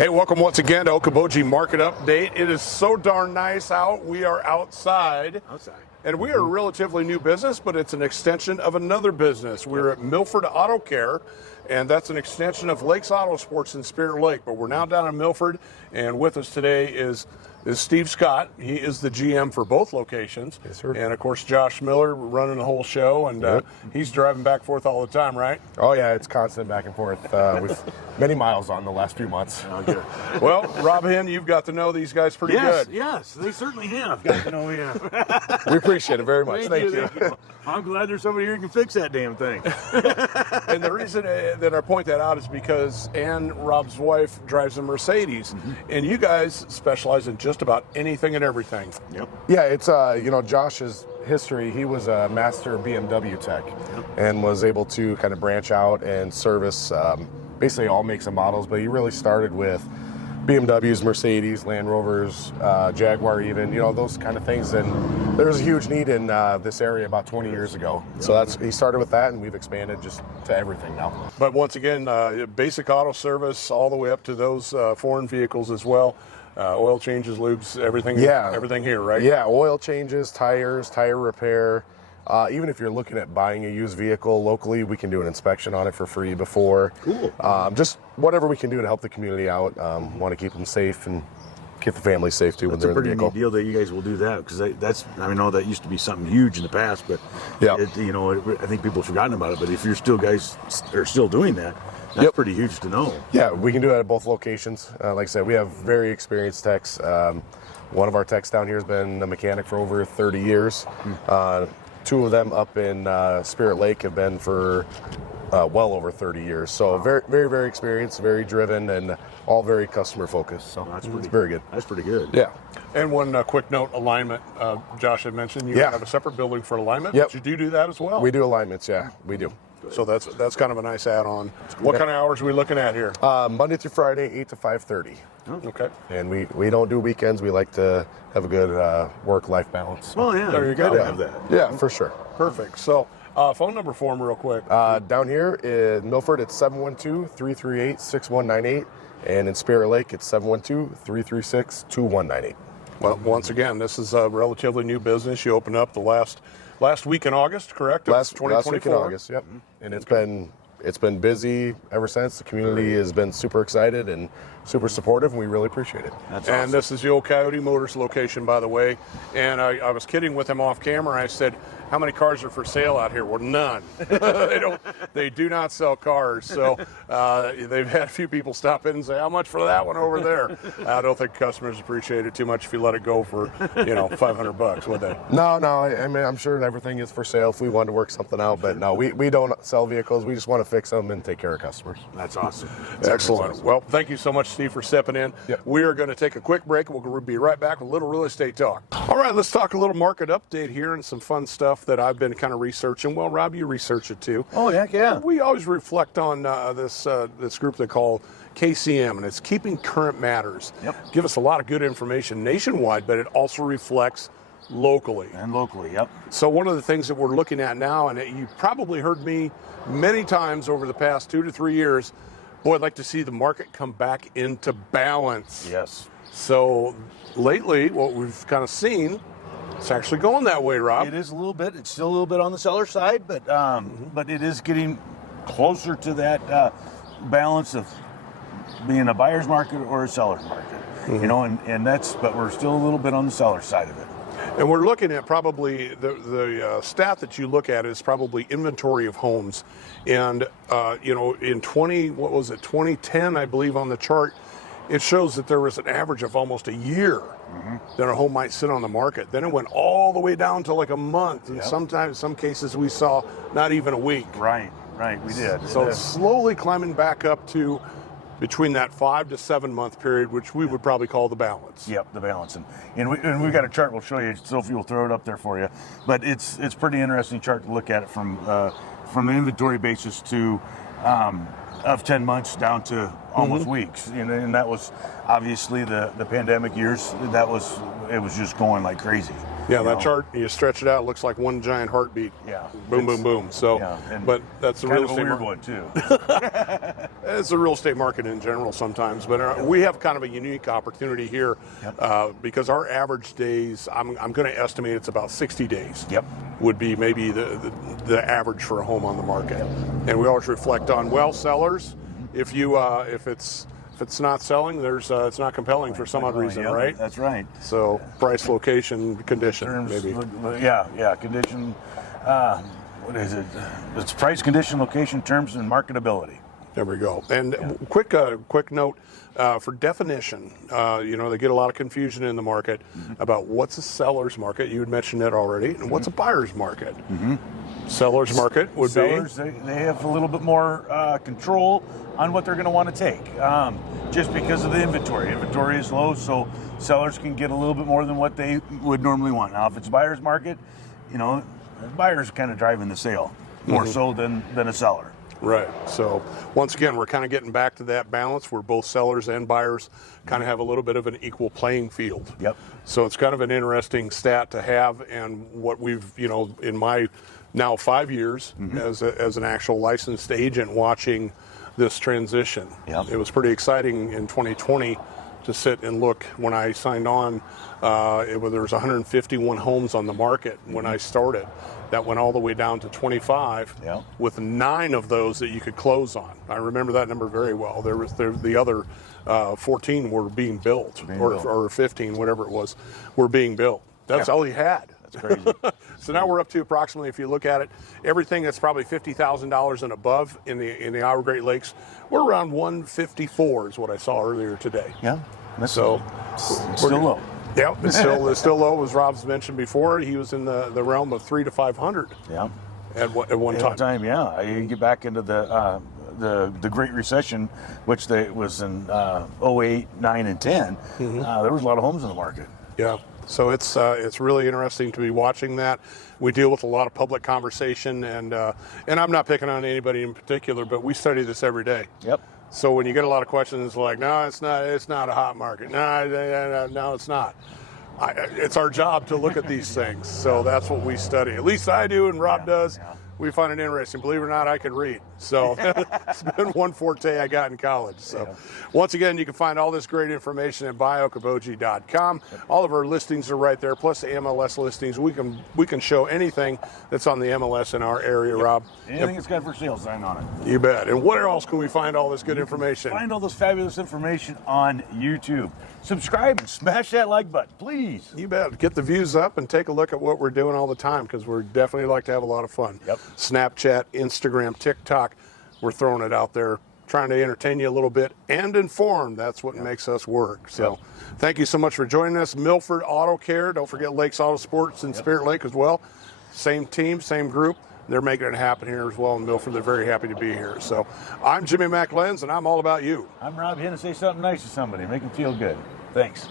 Hey, welcome once again to Okoboji Market Update. It is so darn nice out. We are outside. And we are a relatively new business, but it's an extension of another business. We're at Milford Auto Care, and that's an extension of Lakes Auto Sports in Spirit Lake. But we're now down in Milford, and with us today is Steve Scott. He is the GM for both locations. Yes, sir. And, of course, Josh Miller running the whole show, and he's driving back and forth all the time, right? Oh, yeah, it's constant back and forth with many miles on the last few months. Well, Rob Hen, you've got to know these guys pretty good. Yes, they certainly have. Got to know, yeah. We appreciate it very much. Thank you. I'm glad there's somebody here who can fix that damn thing. And the reason that I point that out is because Ann, Rob's wife, drives a Mercedes, and you guys specialize in just about anything and everything. Yep. Yeah, it's, Josh's history. He was a master BMW tech and was able to kind of branch out and service basically all makes and models, but he really started with BMWs, Mercedes, Land Rovers, Jaguar even, those kind of things. And there was a huge need in this area about 20 years ago. So he started with that, and we've expanded just to everything now. But once again, basic auto service all the way up to those foreign vehicles as well. Oil changes, lubes, everything here, right? Yeah, oil changes, tires, tire repair. Even if you're looking at buying a used vehicle locally, we can do an inspection on it for free before. Cool. Just whatever we can do to help the community out. Want to keep them safe and keep the family safe too when they're in the vehicle. That's a pretty neat deal that you guys will do that, because I know that used to be something huge in the past, but I think people have forgotten about it. But if you're still doing that, that's pretty huge to know. Yeah, we can do that at both locations. Like I said, we have very experienced techs. One of our techs down here has been a mechanic for over 30 years. Two of them up in Spirit Lake have been for well over 30 years. So very, very, very experienced, very driven, and all very customer focused. So it's very good. That's pretty good. Yeah. And one quick note, alignment. Josh had mentioned you have a separate building for alignment. Yep. But you do that as well? We do alignments, yeah, we do. So that's kind of a nice add-on. What kind of hours are we looking at here? Monday through Friday, 8 to 5:30. Okay. And we don't do weekends. We like to have a good work-life balance. Well, yeah. There you go. Gotta have that. Yeah, for sure. Perfect. So phone number for them real quick. Down here in Milford, it's 712-338-6198. And in Spirit Lake, it's 712-336-2198. Well, once again, this is a relatively new business. You opened up the last week in August, correct? Last week in August, yep. And it's been busy ever since. The community has been super excited and super supportive, and we really appreciate it. That's awesome. This is the old Coyote Motors location, by the way. And I was kidding with him off camera. I said, how many cars are for sale out here? Well, none. They do not sell cars. So they've had a few people stop in and say, how much for that one over there? I don't think customers appreciate it too much if you let it go for, $500, would they? No. I mean, I'm sure everything is for sale if we wanted to work something out. But no, we don't sell vehicles. We just want to fix them and take care of customers. That's awesome. Excellent. Awesome. Well, thank you so much, Steve, for stepping in. Yep. We are going to take a quick break. We'll be right back with a little real estate talk. All right, let's talk a little market update here and some fun stuff that I've been kind of researching. Well, Rob, you research it too. Oh, heck yeah. We always reflect on this group they call KCM, and it's Keeping Current Matters. Yep. Give us a lot of good information nationwide, but it also reflects locally. And locally, yep. So one of the things that we're looking at now, and you've probably heard me many times over the past 2 to 3 years, boy, I'd like to see the market come back into balance. Yes. So lately, what we've kind of seen, it's actually going that way, Rob. It is a little bit. It's still a little bit on the seller side, but it is getting closer to that balance of being a buyer's market or a seller's market. And that's, but we're still a little bit on the seller side of it. And we're looking at probably the stat that you look at is probably inventory of homes. And, in 2010, I believe on the chart, it shows that there was an average of almost a year that a home might sit on the market. Then it went all the way down to like a month. And sometimes, some cases we saw not even a week. Right, we did. So it's slowly climbing back up to between that 5 to 7 month period, which we would probably call the balance. Yep, the balance. And we've got a chart we'll show you. Sophie will throw it up there for you. But it's pretty interesting chart to look at it from an inventory basis to of 10 months down to almost weeks. And that was obviously the pandemic years. It was just going like crazy. Yeah, that chart, you stretch it out, it looks like one giant heartbeat. Yeah. Boom, boom, boom. So, but that's the real estate weird market. one too. It's a real estate market in general sometimes, but we have kind of a unique opportunity here because our average days, I'm going to estimate it's about 60 days. Yep. Would be maybe the average for a home on the market. And we always reflect on, well, sellers, if it's not selling, it's not compelling for some odd reason, right? That's right. So price, location, condition, maybe. Condition. What is it? It's price, condition, location, terms, and marketability. There we go. And quick note for definition. They get a lot of confusion in the market about what's a seller's market. You had mentioned it already, and what's a buyer's market. Seller's market would Sellers, they have a little bit more control on what they're going to want to take, just because of the inventory. Inventory is low, so sellers can get a little bit more than what they would normally want. Now, if it's buyer's market, the buyer's kind of driving the sale more so than a seller. Right. So once again, we're kind of getting back to that balance where both sellers and buyers kind of have a little bit of an equal playing field. Yep. So it's kind of an interesting stat to have, and what we've, in my now 5 years as an actual licensed agent watching this transition. Yep. It was pretty exciting in 2020 to sit and look. When I signed on, there was 151 homes on the market when I started. That went all the way down to 25, with 9 of those that you could close on. I remember that number very well. The other 14 were being built, or 15, whatever it was, were being built. That's all he had. That's crazy. So now we're up to approximately, if you look at it, everything that's probably $50,000 and above in the Iowa Great Lakes, we're around 154 is what I saw earlier today. Yeah. So it's still low. Yeah, it's still low, as Rob's mentioned before. He was in the realm of 300 to 500. Yeah. At one time. Yeah. You get back into the Great Recession, which was in 08, 9, and 10. There was a lot of homes in the market. Yeah. So it's really interesting to be watching that. We deal with a lot of public conversation, and I'm not picking on anybody in particular, but we study this every day. Yep. So when you get a lot of questions like, no, it's not a hot market. No, it's not. It's our job to look at these things. So that's what we study. At least I do, and Rob does. Yeah. We find it interesting. Believe it or not, I can read. So it's been one forte I got in college. So once again, you can find all this great information at buyokoboji.com. All of our listings are right there, plus the MLS listings. We can show anything that's on the MLS in our area, Rob. Anything that's got for sale sign on it. You bet. And where else can we find all this good information? Find all this fabulous information on YouTube. Subscribe and smash that like button, please. You bet. Get the views up and take a look at what we're doing all the time, because we're definitely like to have a lot of fun. Yep. Snapchat, Instagram, TikTok, we're throwing it out there, trying to entertain you a little bit and inform. That's what makes us work. So thank you so much for joining us. Milford Auto Care. Don't forget Lakes Auto Sports in Spirit Lake as well. Same team, same group. They're making it happen here as well in Milford. They're very happy to be here. So I'm Jimmy McLenz, and I'm all about you. I'm Rob here to say something nice to somebody, make them feel good. Thanks.